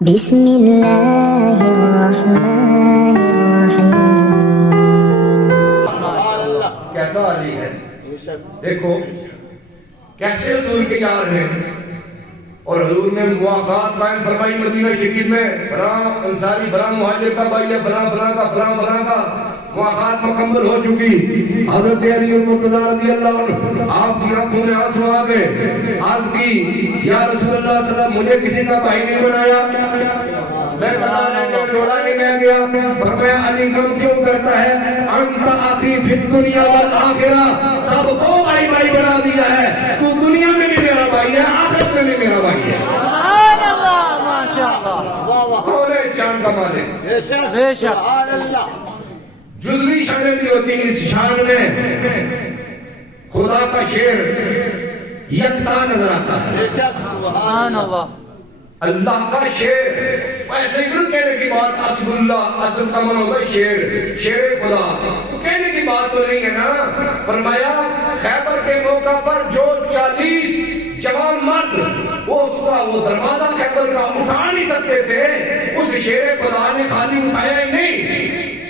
بسم اللہ الرحمن الرحیم۔ کیسا علی ہے، دیکھو کیسے حضور کے یار ہیں، اور حضور نے مواقعات قائم فرمائی مدینہ شریف میں، فلاں انصاری فلاں مہاجر کا بھائی ہے، فلاں فلاں کا فلاں فلاں کا مواقعات مکمل ہو چکی۔ حضرت علی المرتضیٰ رضی اللہ عنہ آپ کی آنکھوں میں آنسو آ گئے، عرض کی یا رسول اللہ صلی اللہ علیہ وسلم مجھے کسی کا بھائی نہیں بنایا، میں بتا رہے کہ جوڑا نہیں رہ گیا، فرمایا علی غم کیوں کرتا ہے، انت اخی فی الدنیا والآخرہ، سب کو بھائی بھائی بنا دیا ہے، تو دنیا میں بھی میرا بھائی ہے، آخرت میں بھی میرا بھائی ہے۔ سبحان اللہ، ماشاءاللہ، کون ہے اس شان کا مالک؟ بے شک، سبحان اللہ۔ جزوی شانیں بھی ہوتی ہیں، اس شان میں خدا کا شعر یکتا نظر آتا ہے، بے شک، سبحان اللہ۔ اللہ کا شعر ایسے ہی کہنے کی بات اصل اللہ، اصل کا من ہوگا شعر، شعر خدا، تو کہنے کی بات تو نہیں ہے نا۔ فرمایا خیبر کے موقع پر جو 40 جوان مرد وہ دروازہ خیبر کا اٹھا نہیں سکتے تھے، اس شعر خدا نے خالی اٹھایا ہی نہیں،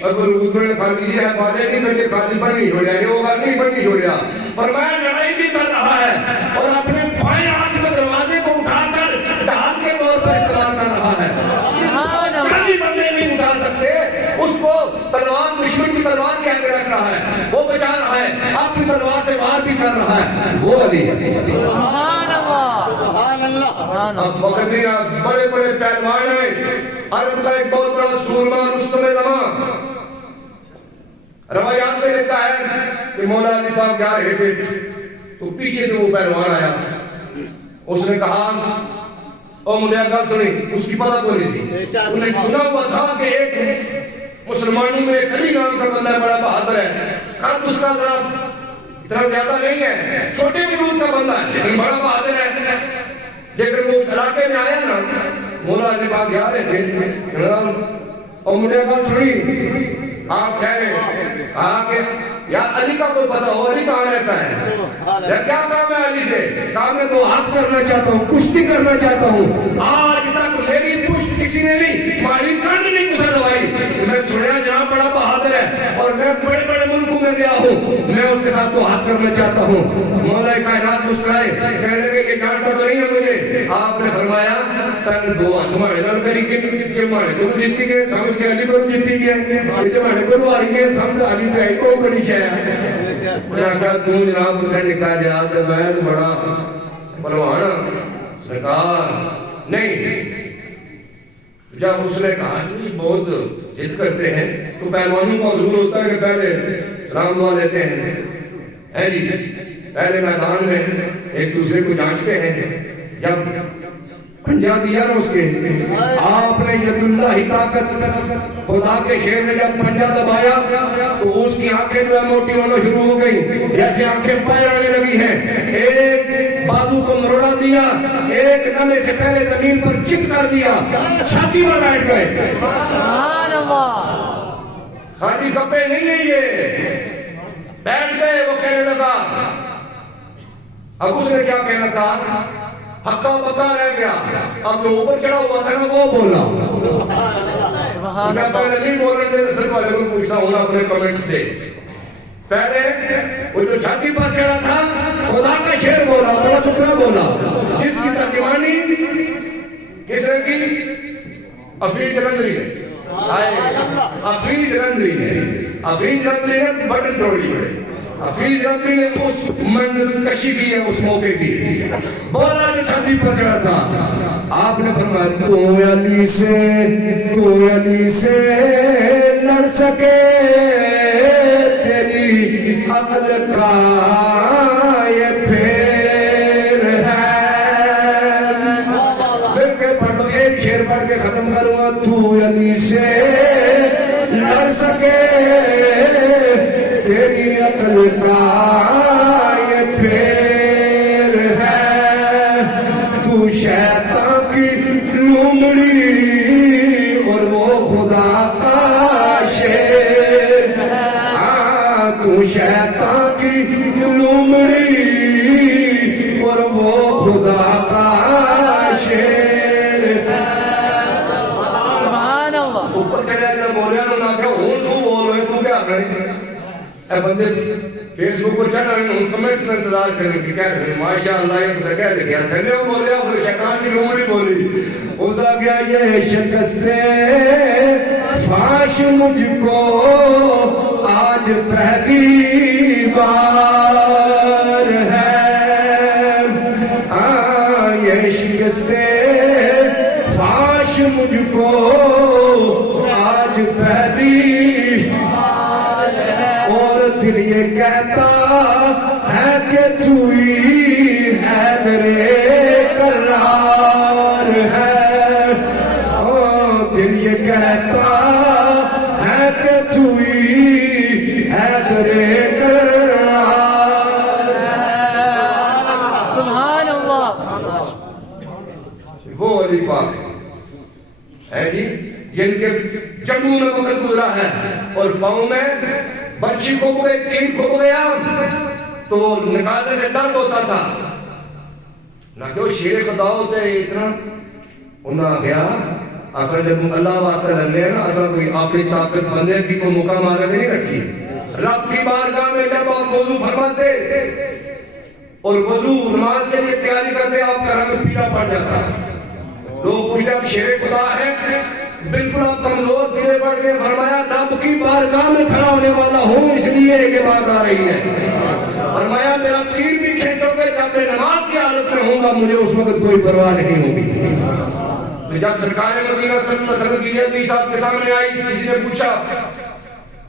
اگر حضور نے خالی یہ ہے باتیں نہیں کرتے، خالی بن نہیں چھوڑیا، یہ ہوگا نہیں بن نہیں چھوڑیا، فرمایا لڑائی بھی کر رہا ہے اور اپنے بائیں ہاتھ میں دروازے کو اٹھا کر ڈھال کے طور پر استعمال کر رہا ہے۔ چاندی بندے نہیں اٹھا سکتے، اس کو تلوار دشمن کی تلوار کہہ کے رکھ رہا ہے، وہ بچا رہا ہے، اپنی تلوار سے وار بھی کر رہا ہے، وہ علی ہے۔ سبحان اللہ، سبحان اللہ۔ اب وقتینا بڑے بڑے پہلوان ہیں، عرب کا ایک بہت بڑا سورما رستم زمان، روایات میں لکھا ہے کہ مولا علی پاک جا رہے تھے تو پیچھے سے وہ پہلوان آیا، اس نے کہا اور مجھے گل سنی، اس کی پتہ کوئی نہیں سی، انہوں نے سنا ہوا تھا کہ ایک مسلمانوں میں ایک علی نام کا بندہ ہے، بڑا بہادر ہے، قد اس کا ذرا اتنا زیادہ نہیں ہے، چھوٹے وجود کا بندہ ہے لیکن بڑا بہادر ہے، لیکن وہ اس علاقے میں آیا نا، مولا علی پاک جا رہے تھے اور مجھے گل سنی، آپ کہہ رہے کہا کہ یا علی کا کوئی پتہ ہو، علی کہاں رہتا ہے، یا کیا کام ہے علی سے، کہا میں تو ہاتھ کرنا چاہتا ہوں، کشتی کرنا چاہتا ہوں، آج تک میری پشت کسی نے نہیں ماری، کنڈ نہیں کسے دوائی، میں سنیا جہاں بڑا بہادر ہے اور میں بڑے بڑے ملکوں میں گیا ہوں، میں اس کے ساتھ تو ہاتھ کرنا چاہتا ہوں۔ مولا کائنات مسکرائے، کہنے لگے یہ جانتا تو نہیں ہے مجھے، آپ نے فرمایا پہلے دو ہاتھ مارے نال کری کہ مارے کو جیتی گئے، سمجھ کے علی کو جیتی گئے، یہ مارے کو ہاری گئے، سمجھ علی تو ہے کو بڑی شے ہے، میں کہا تم جناب اتنے نکاح جا تو میں بڑا پہلوان ہوں، اس نے کہا نہیں، جب اس نے کہا جی بہت ضد کرتے ہیں تو پہلوانوں کا حضور ہوتا ہے کہ پہلے سلام دعا لیتے ہیں، ہے جی پہلے میدان میں ایک دوسرے کو جانچتے ہیں، جب پنجا دیا نا اس کے، آپ نے ید اللہ ہی طاقت، خدا کے شیر نے جب پنجا دبایا تو اس کی آنکھیں جو ہے موٹی ہونا شروع ہو گئی، جیسے آنکھیں باہر آنے لگی ہیں، ایک بازو کو مروڑا دیا، ایک لمحے سے پہلے زمین پر چت کر دیا، چھاتی پر بیٹھ گئے، سبحان اللہ۔ خالی کپے نہیں ہیں یہ، بیٹھ گئے، وہ کہنے لگا، اب اس نے کیا کہنا تھا، حقا بکا رہ گیا، اب جو اوپر چڑھا ہوا تھا نا وہ بولا، میں پہلے نہیں بولنے دے، پھر والے کو پوچھا ہونا اپنے کمنٹس دے، پہلے وہ جو چھاتی پر چڑھا تھا خدا کا شعر بولا، بڑا سترا بولا، جس کی ترجمانی کس نے کی، افریج رندری نے، افریج رندری نے بٹن توڑ لیے، حفیظ رندری نے اس منظر کشی کی ہے، اس موقع کی، بولا جو چھاتی پر چڑھا تھا، آپ نے فرمایا تو علی سے لڑ سکے، تیری عقل کا یہ پھیر ہے، مل کے پڑھو، ایک شعر پڑھ کے ختم کروں گا، تو علی سے لڑ سکے، تیری عقل کا یہ پھیر ہے، تو شیطان کی لومڑی اور وہ خدا کا شیر، تو شیطان کی لومڑی اور وہ خدا کا شیر، رہے ہیں اے بندے فیس بک پر چڑھ رہے ہیں کمنٹس میں انتظار کر رہے ہیں کہ کیا کریں ماشاءاللہ یہ کسا کہہ لکھیا تھلے ہو بولیا پھر شیطان کی رومری بولی اسا کیا یہ شکست فاش مجھ کو آج پہلی بار ہے یہ شکست فاش مجھ کو آج پہلی اور دل یہ کہتا ہے کہ تو ہی حیدر کرار ہے دل یہ کہتا ہے کہ تو ہی حیدر کرار سبحان اللہ وہ علی پاک ہے جی جن کے جنگوں میں وقت گزرا ہے اور پاؤں میں بچی کو گئے تین کو گیا تو وہ نکالنے سے درد ہوتا تھا نہ کہ وہ شیر خدا ہوتے اتنا انہاں گیا اصلا جب اللہ واسطہ لگنے ہیں نا اصلا کوئی اپنی طاقت بندے کی کوئی مقام آگے نہیں رکھی رب کی بارگاہ میں جب آپ وضو فرماتے اور وضو نماز کے لیے تیاری کرتے آپ کا رنگ پیلا پڑ جاتا لوگ پوچھتے آپ شیر خدا ہے بالکل آپ کمزور پیلے پڑ گئے فرمایا رب کی بارگاہ میں کھڑا ہونے والا ہوں اس لیے یہ بات آ رہی ہے فرمایا میرا تیر بھی کھینچو گے جب میں نماز کی حالت میں ہوں گا مجھے اس وقت کوئی پرواہ نہیں ہوگی تو جب سرکار مدینہ صلی اللہ علیہ وسلم کی حدیث صاحب کے سامنے آئی کسی نے پوچھا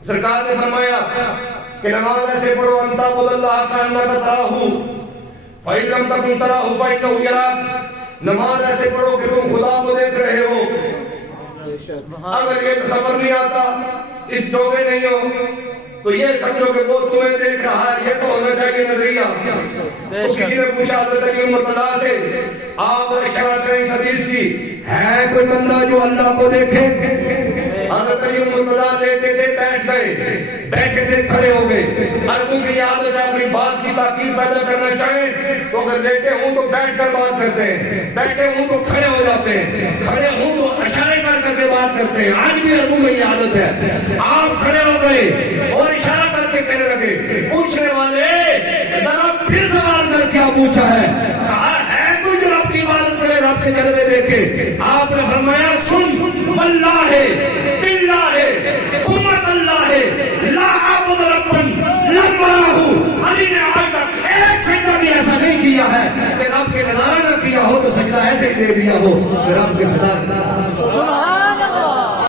سرکار نے فرمایا کہ نماز ایسے پڑھو انتا بول اللہ کاننا تراہو فَإِن لَمْ تَكُنْ تَرَاهُ فَإِنَّهُ يَرَاكَ نماز ایسے پڑھو کہ تم خدا کو دیکھ رہے ہو اگر یہ تصور نہیں آتا اس جوگے نہیں ہو تو یہ سمجھو کہ وہ تمہیں دیکھ رہا ہے یہ تو ہونا چاہیے نظریہ تو کسی نے پوچھا حضرت علی مرتضیٰ سے آپ اشارہ کریں اس حدیث کی ہے کوئی بندہ جو اللہ کو دیکھے حضرت علی مرتضیٰ لیٹے تھے بیٹھ گئے بیٹھے تھے کھڑے ہو گئے عربوں کی عادت ہے اپنی بات کی تاکید پیدا کرنا چاہیں تو اگر لیٹے ہوں تو بیٹھ کر بات کرتے ہیں بیٹھے ہوں تو کھڑے ہو جاتے ہیں کھڑے ہوں تو اشارے کر کر کے بات کرتے ہیں آج بھی عربوں میں یہ عادت ہے آپ کھڑے ہو گئے اور اشارہ کر کے کہنے لگے پوچھنے والے ذرا پھر سوال کر کیا پوچھا ہے کہا ہے کوئی جو رب کی عبادت کرے رب کے جلوے دیکھے آپ نے فرمایا سن واللہ باللہ سمت اللہ لا عبد ربن لمراہ علی نے آج تک ایک سجدہ بھی ایسا نہیں کیا ہے کہ رب کے نظارہ نہ کیا ہو تو سجدہ ایسے ہی دے دیا ہو کہ رب کے صدا